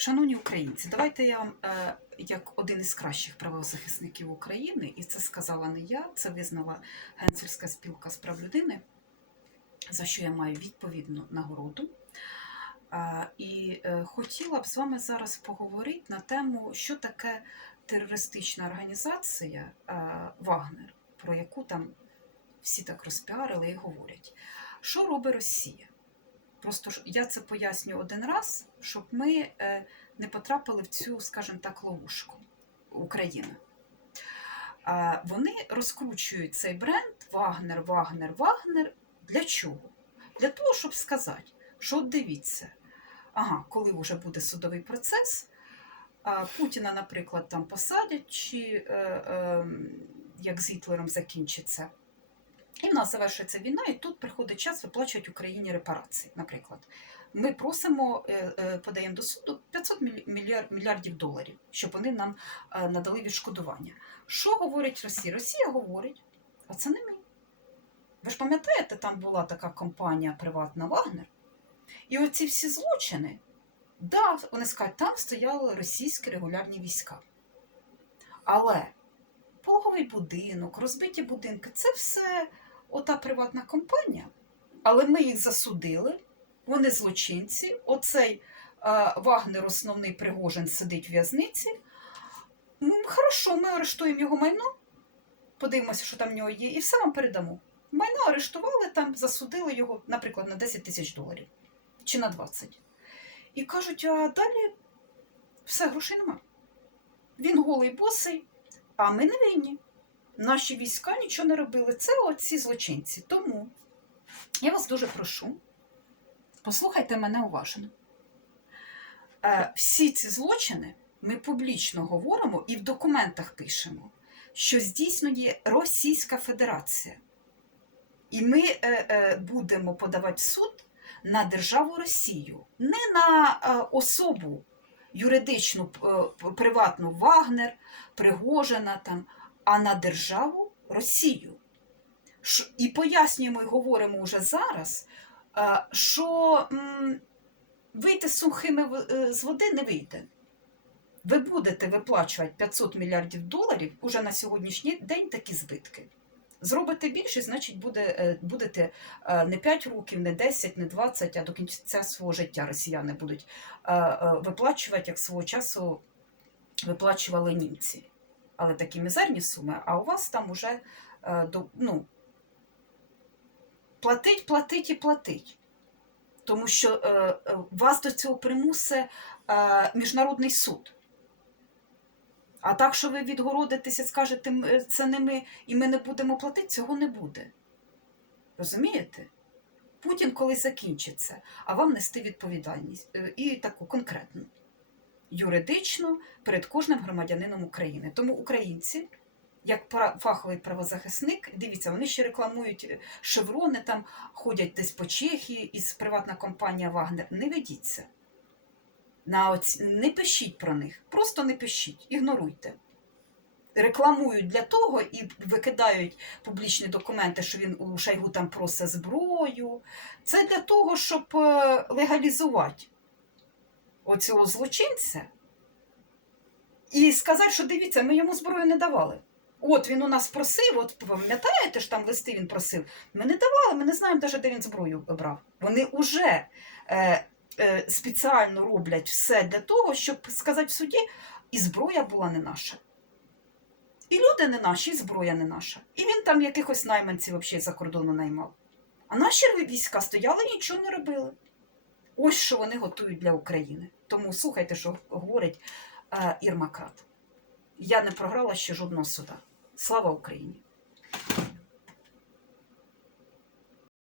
Шановні українці, давайте я вам, е, як один із кращих правозахисників України, і це сказала не я, це визнала Генсельська спілка з прав людини, за що я маю відповідну нагороду. А, І е, хотіла б з вами зараз поговорити на тему, що таке терористична організація е, Вагнер, про яку там всі так розпіарили і говорять. Що робить Росія? Просто я це поясню один раз, щоб ми е, не потрапили в цю, скажімо так, ловушку Україна. Вони розкручують цей бренд Вагнер, Вагнер, Вагнер. Для чого? Для того, щоб сказати, що дивіться, ага, коли вже буде судовий процес, Путіна, наприклад, там посадять, чи е, е, як з Гітлером закінчиться. І в нас завершується війна, і тут приходить час виплачувати Україні репарації. Наприклад, ми просимо, е, е, подаємо до суду 500 мілі- мільярдів доларів, щоб вони нам е, надали відшкодування. Що говорить Росія? Росія говорить, а це не ми. Ви ж пам'ятаєте, там була така компанія приватна Вагнер, і оці всі злочини, да, вони скажуть, там стояли російські регулярні війська. Але пологовий будинок, розбиті будинки це все ота приватна компанія, але ми їх засудили, вони злочинці. Оцей е, Вагнер, основний Пригожин, сидить в в'язниці. Хорошо, ми арештуємо його майно, подивимося, що там в нього є, і все вам передамо. Майно арештували там, засудили його, наприклад, на 10 тисяч доларів чи на 20. І кажуть, а далі все, грошей нема. Він голий босий, а ми не винні. Наші війська нічого не робили. Це оці злочинці. Тому я вас дуже прошу, послухайте мене уважно. Е, Всі ці злочини ми публічно говоримо і в документах пишемо, що здійснює Російська Федерація. І ми е, е, будемо подавати суд на державу Росію, не на особу юридичну, приватну Вагнер, Пригожина там, а на державу Росію. І пояснюємо і говоримо вже зараз, е, що вийти сухими е, з води не вийде. Ви будете виплачувати 500 мільярдів доларів уже на сьогоднішній день такі збитки. Зробите більше, значить, буде, е, будете не 5 років, не 10, не 20, а до кінця свого життя росіяни будуть виплачувати, як свого часу виплачували німці. Але такі мізерні суми, а у вас там уже е, ну, платить, платить і платить. Тому що е, е, вас до цього примусить міжнародний суд. А так, що ви відгородитеся, скажете, це не ми, і ми не будемо платити, цього не буде. Розумієте? Путін колись закінчиться, а вам нести відповідальність і таку конкретну, юридичну перед кожним громадянином України. Тому українці, як фаховий правозахисник, дивіться, вони ще рекламують е, шеврони, там ходять десь по Чехії із приватна компанія Вагнер. Не ведіться. На оці... Не пишіть про них, просто не пишіть, ігноруйте. Рекламують для того і викидають публічні документи, що він у Шайгу там просить зброю. Це для того, щоб е, легалізувати оцього злочинця і сказати, що дивіться, ми йому зброю не давали. От він у нас просив, от пам'ятаєте ж там листи він просив. Ми не давали, ми не знаємо навіть, де він зброю брав. Вони вже е, е, спеціально роблять все для того, щоб сказати в суді, і зброя була не наша. І люди не наші, і зброя не наша. І він там якихось найманців за кордону наймав. А наші війська стояли, і нічого не робили. Ось що вони готують для України. Тому слухайте, що говорить е, Ірма Крат. Я не програла ще жодного суда. Слава Україні!